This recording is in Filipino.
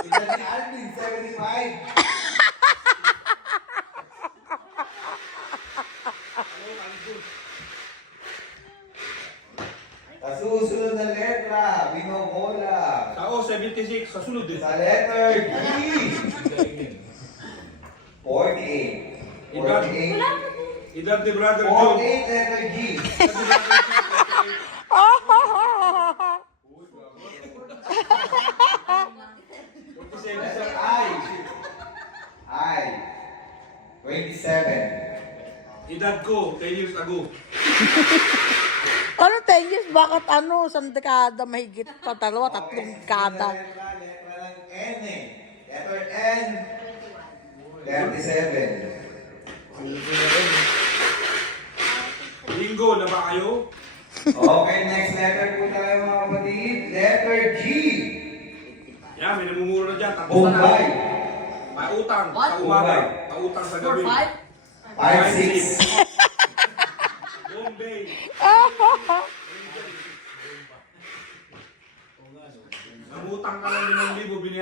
Edad ni Alvin, 75. Sa susunod na letra, binobola. Tao, 76. Sa sunod din. Sa letter G. 48. 48. Edad ni Brother John. 48, letter G. Letter I. I. 27. Edad ko, 10 years ago. Ano 10 years? Bakit ano? Isang dekada mahigit pa, dalawa, tatlong dekada. Letra ng N eh. Letter N. 37. Linggo na ba kayo? Okay, next letter po tayo mga kapatid. Letter G. Yan, may namumuro na dyan. Tapos na Bombay. na. Pautang What? sa umaga. Bombay. Pautang sa 4, gabi. 5? 5, 6. Bombay. Namutang ka lang 5,000 biniyak.